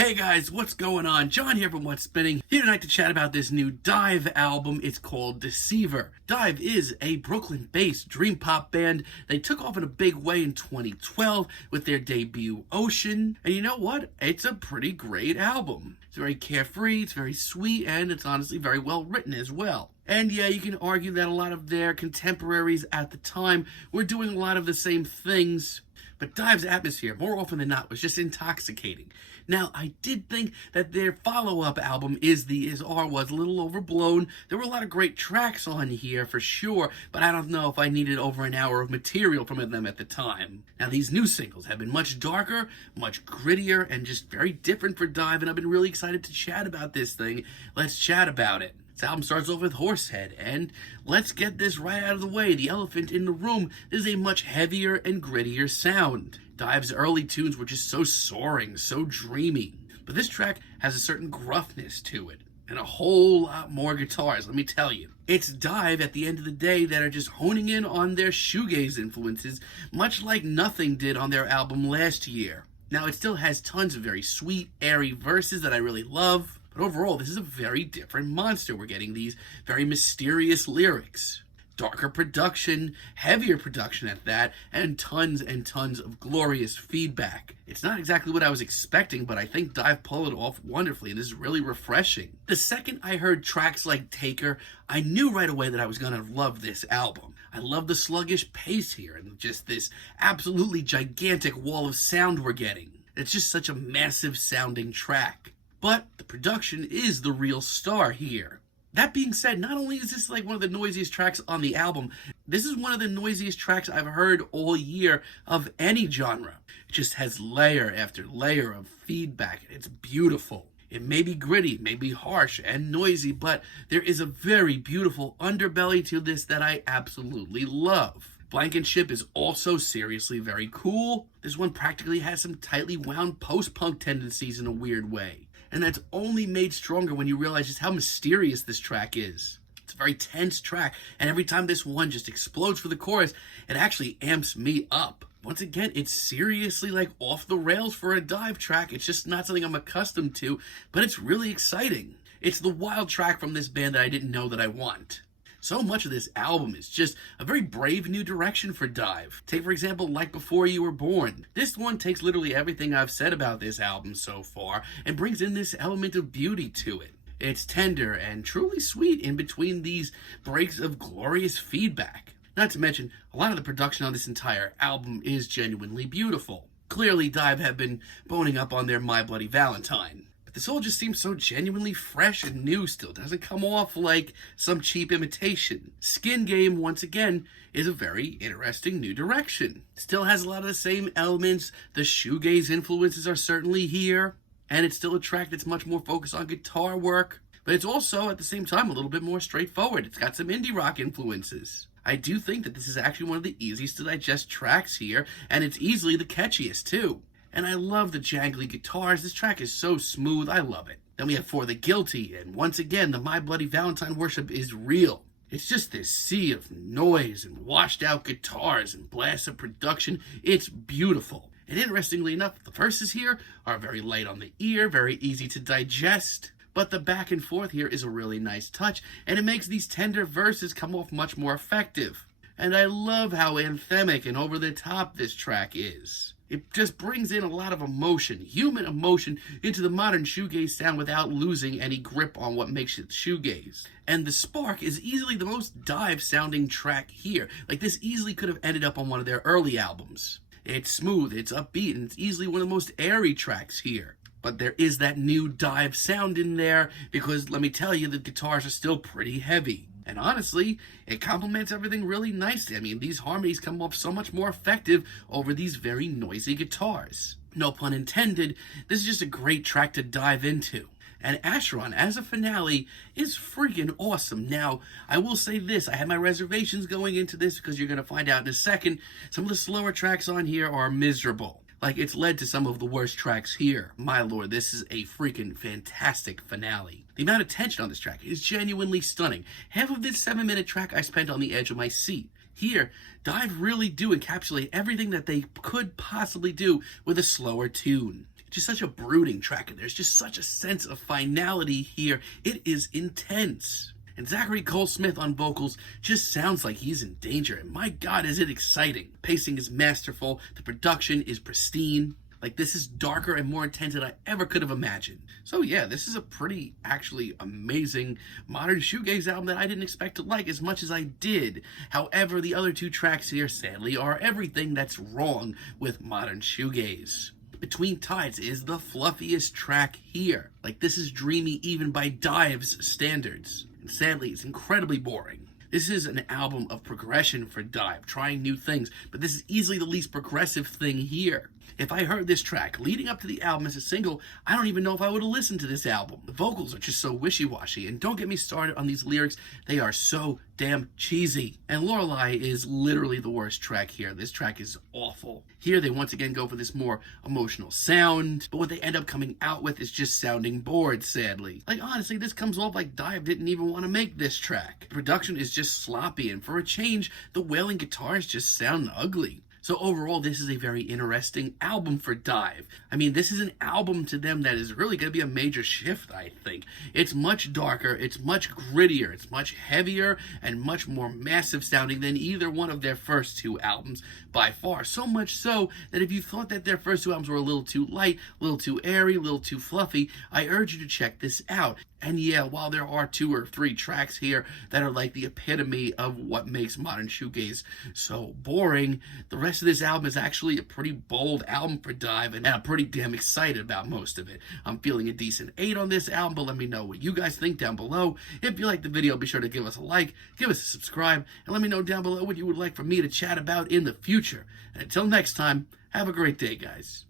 Hey guys, what's going on? John here from What's Spinning, here tonight to chat about this new DIIV album. It's called Deceiver. DIIV is a Brooklyn-based dream pop band. They took off in a big way in 2012 with their debut Ocean, and you know what? It's a pretty great album. It's very carefree, it's very sweet, and it's honestly very well written as well. And yeah, you can argue that a lot of their contemporaries at the time were doing a lot of the same things, but DIIV's atmosphere, more often than not, was just intoxicating. Now, I did think that their follow-up album, Is R, was a little overblown. There were a lot of great tracks on here, for sure, but I don't know if I needed over an hour of material from them at the time. Now, these new singles have been much darker, much grittier, and just very different for DIIV, and I've been really excited to chat about this thing. Let's chat about it. This album starts off with Horsehead, and let's get this right out of the way. The elephant in the room is a much heavier and grittier sound. DIIV's early tunes were just so soaring, so dreamy. But this track has a certain gruffness to it, and a whole lot more guitars, let me tell you. It's DIIV at the end of the day that are just honing in on their shoegaze influences, much like Nothing did on their album last year. Now, it still has tons of very sweet, airy verses that I really love. But overall, this is a very different monster. We're getting these very mysterious lyrics, darker production, heavier production at that, and tons of glorious feedback. It's not exactly what I was expecting, but I think DIIV pulled it off wonderfully, and this is really refreshing. The second I heard tracks like Taker, I knew right away that I was going to love this album. I love the sluggish pace here, and just this absolutely gigantic wall of sound we're getting. It's just such a massive sounding track. But the production is the real star here. That being said, not only is this like one of the noisiest tracks on the album, this is one of the noisiest tracks I've heard all year of any genre. It just has layer after layer of feedback. It's beautiful. It may be gritty, may be harsh and noisy, but there is a very beautiful underbelly to this that I absolutely love. Blankenship is also seriously very cool. This one practically has some tightly wound post-punk tendencies in a weird way. And that's only made stronger when you realize just how mysterious this track is. It's a very tense track, and every time this one just explodes for the chorus, it actually amps me up. Once again, it's seriously like off the rails for a DIIV track. It's just not something I'm accustomed to, but it's really exciting. It's the wild track from this band that I didn't know that I want. So much of this album is just a very brave new direction for DIIV. Take, for example, Like Before You Were Born. This one takes literally everything I've said about this album so far and brings in this element of beauty to it. It's tender and truly sweet in between these breaks of glorious feedback. Not to mention, a lot of the production on this entire album is genuinely beautiful. Clearly, DIIV have been boning up on their My Bloody Valentine. This all just seems so genuinely fresh and new still. It doesn't come off like some cheap imitation. Skin Game, once again, is a very interesting new direction. Still has a lot of the same elements. The shoegaze influences are certainly here. And it's still a track that's much more focused on guitar work. But it's also, at the same time, a little bit more straightforward. It's got some indie rock influences. I do think that this is actually one of the easiest to digest tracks here. And it's easily the catchiest, too. And I love the jangly guitars. This track is so smooth. I love it. Then we have For the Guilty. And once again, the My Bloody Valentine worship is real. It's just this sea of noise and washed out guitars and blasts of production. It's beautiful. And interestingly enough, the verses here are very light on the ear, very easy to digest. But the back and forth here is a really nice touch. And it makes these tender verses come off much more effective. And I love how anthemic and over the top this track is. It just brings in a lot of emotion, human emotion, into the modern shoegaze sound without losing any grip on what makes it shoegaze. And The Spark is easily the most DIIV sounding track here. Like, this easily could have ended up on one of their early albums. It's smooth, it's upbeat, and it's easily one of the most airy tracks here. But there is that new DIIV sound in there because, let me tell you, the guitars are still pretty heavy. And honestly, it complements everything really nicely. I mean, these harmonies come off so much more effective over these very noisy guitars. No pun intended, this is just a great track to dive into. And Acheron, as a finale, is freaking awesome. Now, I will say this, I had my reservations going into this because you're going to find out in a second, some of the slower tracks on here are miserable. Like, it's led to some of the worst tracks here. My lord, this is a freaking fantastic finale. The amount of tension on this track is genuinely stunning. Half of this 7-minute track I spent on the edge of my seat. Here, DIIV really do encapsulate everything that they could possibly do with a slower tune. Just such a brooding track, and there's just such a sense of finality here. It is intense. And Zachary Cole-Smith on vocals just sounds like he's in danger, and my god is it exciting. Pacing is masterful, the production is pristine. Like, this is darker and more intense than I ever could have imagined. So yeah, this is a pretty, actually amazing modern shoegaze album that I didn't expect to like as much as I did. However, the other 2 tracks here, sadly, are everything that's wrong with modern shoegaze. Between Tides is the fluffiest track here. Like, this is dreamy even by DIIV's standards. And sadly, it's incredibly boring. This is an album of progression for DIIV, trying new things, but this is easily the least progressive thing here. If I heard this track leading up to the album as a single, I don't even know if I would have listened to this album. The vocals are just so wishy-washy, and don't get me started on these lyrics, they are so damn cheesy. And Lorelei is literally the worst track here. This track is awful. Here they once again go for this more emotional sound, but what they end up coming out with is just sounding bored, sadly. Like, honestly, this comes off like DIIV didn't even want to make this track. The production is just sloppy, and for a change, the wailing guitars just sound ugly. So overall, this is a very interesting album for DIIV. I mean, this is an album to them that is really going to be a major shift, I think. It's much darker, it's much grittier, it's much heavier, and much more massive sounding than either one of their first 2 albums by far. So much so that if you thought that their first 2 albums were a little too light, a little too airy, a little too fluffy, I urge you to check this out. And yeah, while there are 2 or 3 tracks here that are like the epitome of what makes modern shoegaze so boring, the rest of this album is actually a pretty bold album for DIIV, and I'm pretty damn excited about most of it. I'm feeling a decent 8 on this album, but let me know what you guys think down below. If you liked the video, be sure to give us a like, give us a subscribe, and let me know down below what you would like for me to chat about in the future. And until next time, have a great day, guys.